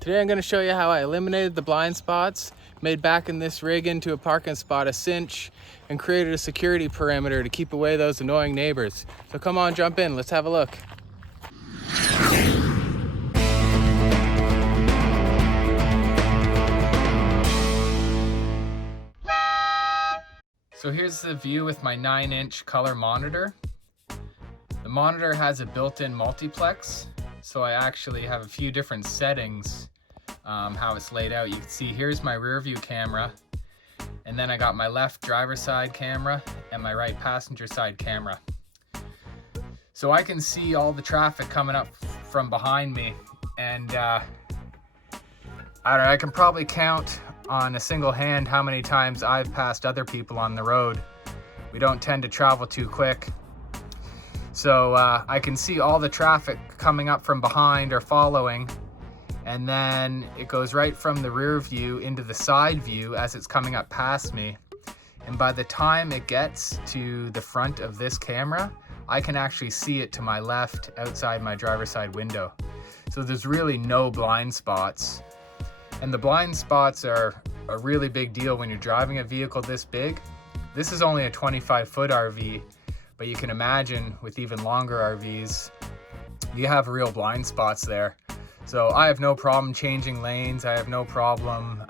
Today I'm going to show you how I eliminated the blind spots, made backing this rig into a parking spot a cinch, and created a security perimeter to keep away those annoying neighbors. So come on, jump in, let's have a look. So here's the view with my 9-inch color monitor. The monitor has a built-in multiplex, so I actually have a few different settings how it's laid out. You can see here's my rear view camera, and then I got my left driver's side camera and my right passenger side camera. So I can see all the traffic coming up from behind me, and I don't know, I can probably count on a single hand how many times I've passed other people on the road. We don't tend to travel too quick. So I can see all the traffic coming up from behind or following, and then it goes right from the rear view into the side view as it's coming up past me. And by the time it gets to the front of this camera, I can actually see it to my left outside my driver's side window. So there's really no blind spots. And the blind spots are a really big deal when you're driving a vehicle this big. This is only a 25-foot RV, but you can imagine with even longer RVs, you have real blind spots there. So I have no problem changing lanes. I have no problem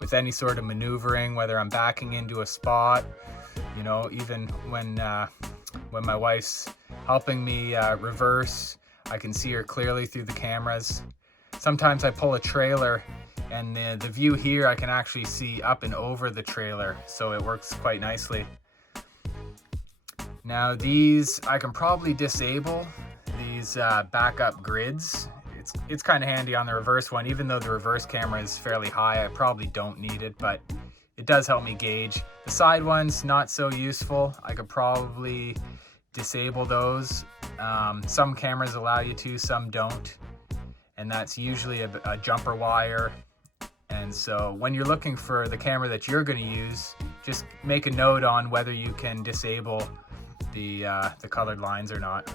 with any sort of maneuvering, whether I'm backing into a spot, you know, even when my wife's helping me reverse, I can see her clearly through the cameras. Sometimes I pull a trailer, and the view here I can actually see up and over the trailer, so it works quite nicely. Now these, I can probably disable these backup grids. It's kind of handy on the reverse one. Even though the reverse camera is fairly high, I probably don't need it, but it does help me gauge. The side one's not so useful. I could probably disable those. Some cameras allow you to, some don't. And that's usually a jumper wire. And so when you're looking for the camera that you're going to use, just make a note on whether you can disable the colored lines or not.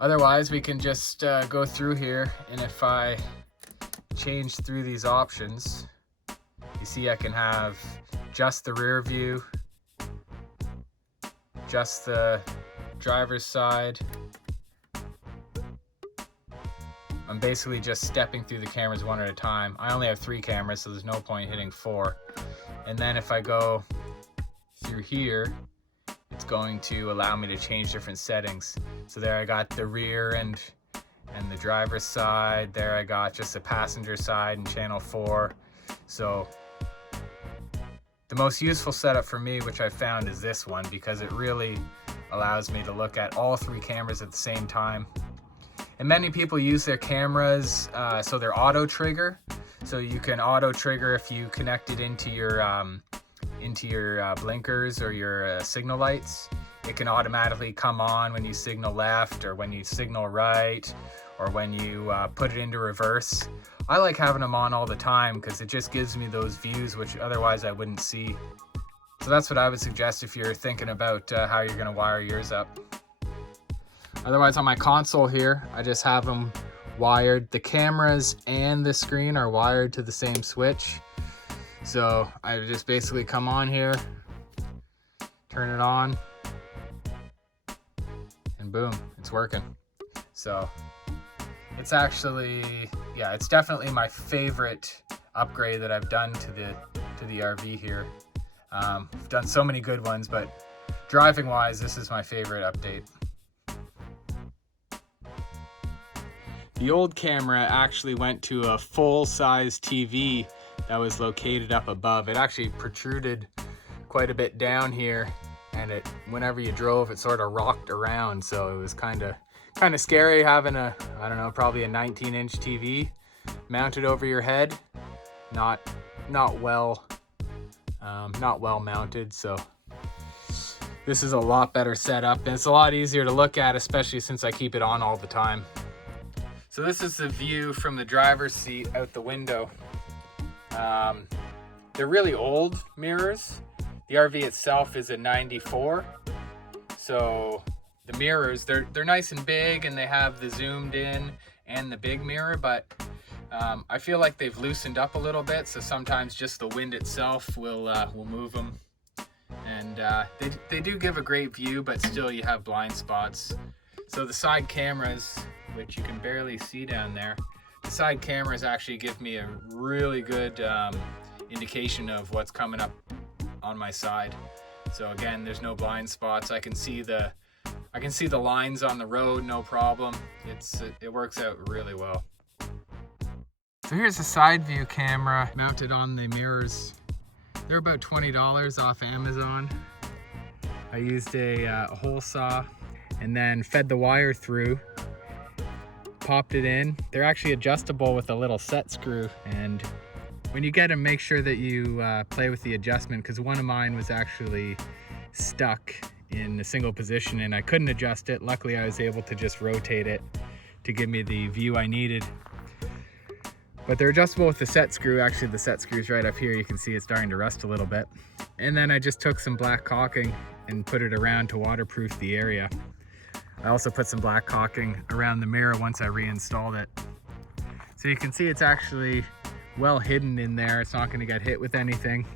Otherwise, we can just go through here, and if I change through these options, you see I can have just the rear view, just the driver's side. I'm basically just stepping through the cameras one at a time. I only have 3 cameras, so there's no point hitting 4. And then if I go through here, it's going to allow me to change different settings. So there I got the rear and the driver's side. There I got just the passenger side and channel 4. So the most useful setup for me, which I found, is this one, because it really allows me to look at all 3 cameras at the same time. And many people use their cameras so they're auto trigger. So you can auto trigger if you connect it into your blinkers or your signal lights. It can automatically come on when you signal left, or when you signal right, or when you put it into reverse. I like having them on all the time because it just gives me those views which otherwise I wouldn't see. So that's what I would suggest if you're thinking about how you're going to wire yours up. Otherwise, on my console here, I just have them wired. The cameras and the screen are wired to the same switch. So I just basically come on here, turn it on, and boom, it's working. So it's actually, yeah, it's definitely my favorite upgrade that I've done to the RV here. I've done so many good ones, but driving wise, this is my favorite update. The old camera actually went to a full-size TV that was located up above. It actually protruded quite a bit down here, and whenever you drove, it sort of rocked around. So it was kind of scary having I don't know, probably a 19-inch TV mounted over your head. Not well mounted. So this is a lot better setup, and it's a lot easier to look at, especially since I keep it on all the time. So this is the view from the driver's seat out the window. They're really old mirrors. The RV itself is a 94. So the mirrors, they're nice and big, and they have the zoomed in and the big mirror, but I feel like they've loosened up a little bit, so sometimes just the wind itself will move them. And they do give a great view, but still you have blind spots. So the side cameras, which you can barely see down there, the side cameras actually give me a really good indication of what's coming up on my side. So again, there's no blind spots. I can see the lines on the road, no problem. It works out really well. So here's a side view camera mounted on the mirrors. They're about $20 off Amazon. I used a hole saw and then fed the wire through, popped it in. They're actually adjustable with a little set screw, and when you get them, make sure that you play with the adjustment, because one of mine was actually stuck in a single position and I couldn't adjust it. Luckily I was able to just rotate it to give me the view I needed. But they're adjustable with the set screw. Actually, the set screw's right up here. You can see it's starting to rust a little bit. And then I just took some black caulking and put it around to waterproof the area. I also put some black caulking around the mirror once I reinstalled it. So you can see it's actually well hidden in there. It's not going to get hit with anything.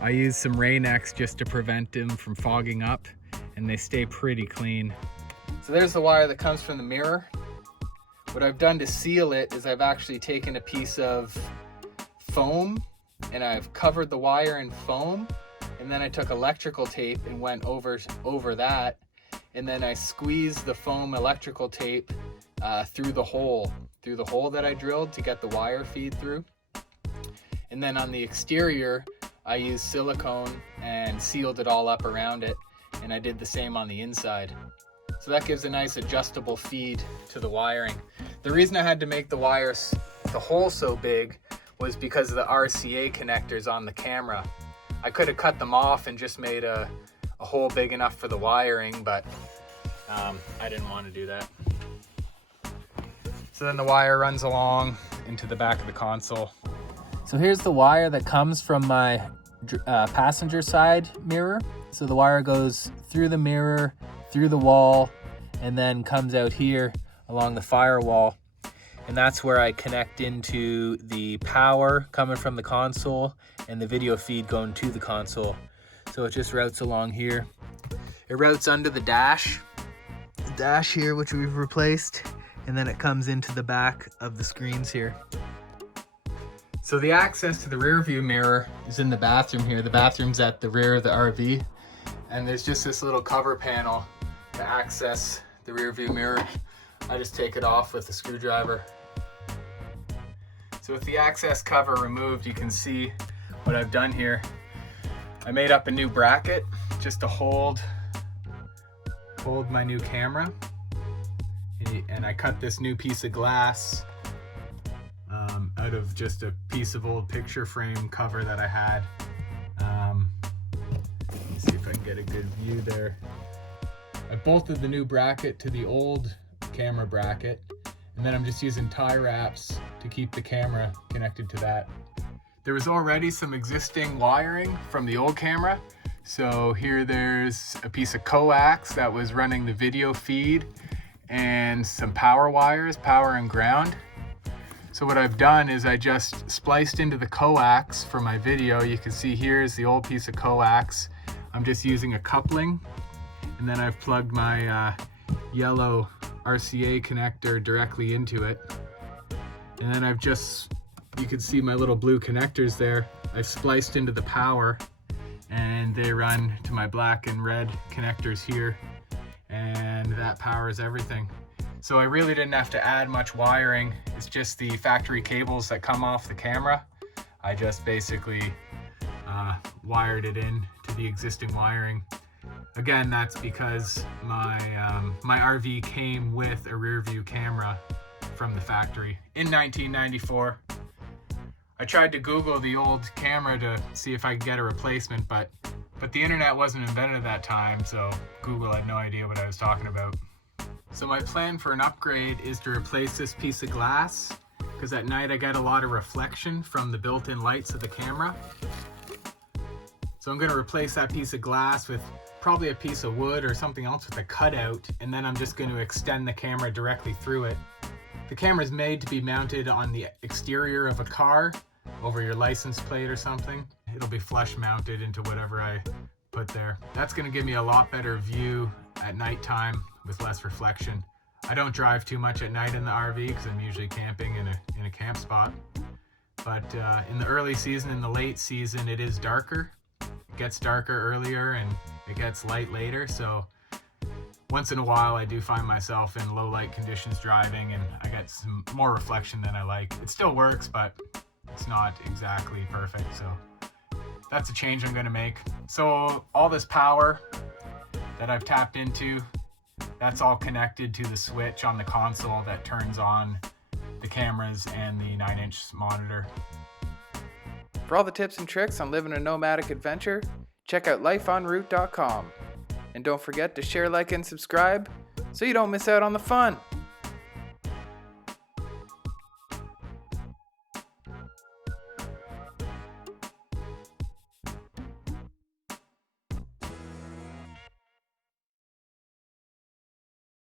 I used some Rain-X just to prevent them from fogging up, and they stay pretty clean. So there's the wire that comes from the mirror. What I've done to seal it is I've actually taken a piece of foam and I've covered the wire in foam, and then I took electrical tape and went over that, and then I squeezed the foam electrical tape through the hole that I drilled to get the wire feed through. And then on the exterior I used silicone and sealed it all up around it, and I did the same on the inside. So that gives a nice adjustable feed to the wiring. The reason I had to make the hole so big was because of the RCA connectors on the camera. I could have cut them off and just made a hole big enough for the wiring, but I didn't want to do that. So then the wire runs along into the back of the console. So here's the wire that comes from my passenger side mirror. So the wire goes through the mirror, through the wall, and then comes out here along the firewall. And that's where I connect into the power coming from the console and the video feed going to the console. So it just routes along here. It routes under the dash here, which we've replaced, and then it comes into the back of the screens here. So the access to the rear view mirror is in the bathroom here. The bathroom's at the rear of the RV, and there's just this little cover panel to access the rear view mirror. I just take it off with a screwdriver. So with the access cover removed, you can see what I've done here. I made up a new bracket just to hold my new camera, and I cut this new piece of glass out of just a piece of old picture frame cover that I had. Let me see if I can get a good view there. I bolted the new bracket to the old camera bracket, and then I'm just using tie wraps to keep the camera connected to that. There was already some existing wiring from the old camera. So here there's a piece of coax that was running the video feed and some power wires, power and ground. So what I've done is I just spliced into the coax for my video. You can see here's the old piece of coax. I'm just using a coupling, and then I've plugged my yellow RCA connector directly into it. And then you can see my little blue connectors there. I've spliced into the power, and they run to my black and red connectors here, and that powers everything. So I really didn't have to add much wiring. It's just the factory cables that come off the camera. I just basically wired it in to the existing wiring. Again, that's because my RV came with a rear view camera from the factory in 1994. I tried to Google the old camera to see if I could get a replacement, but the internet wasn't invented at that time, so Google had no idea what I was talking about. So my plan for an upgrade is to replace this piece of glass, because at night I get a lot of reflection from the built-in lights of the camera. So I'm going to replace that piece of glass with probably a piece of wood or something else with a cutout, and then I'm just going to extend the camera directly through it. The camera is made to be mounted on the exterior of a car over your license plate or something. It'll be flush mounted into whatever I put there. That's going to give me a lot better view at nighttime with less reflection. I don't drive too much at night in the RV because I'm usually camping in a camp spot. But in the early season and the late season, it is darker. It gets darker earlier and it gets light later. So once in a while, I do find myself in low light conditions driving and I get some more reflection than I like. It still works, but it's not exactly perfect. So that's a change I'm going to make. So all this power that I've tapped into, that's all connected to the switch on the console that turns on the cameras and the 9-inch monitor. For all the tips and tricks on living a nomadic adventure, check out lifeenroute.com. And don't forget to share, like, and subscribe so you don't miss out on the fun.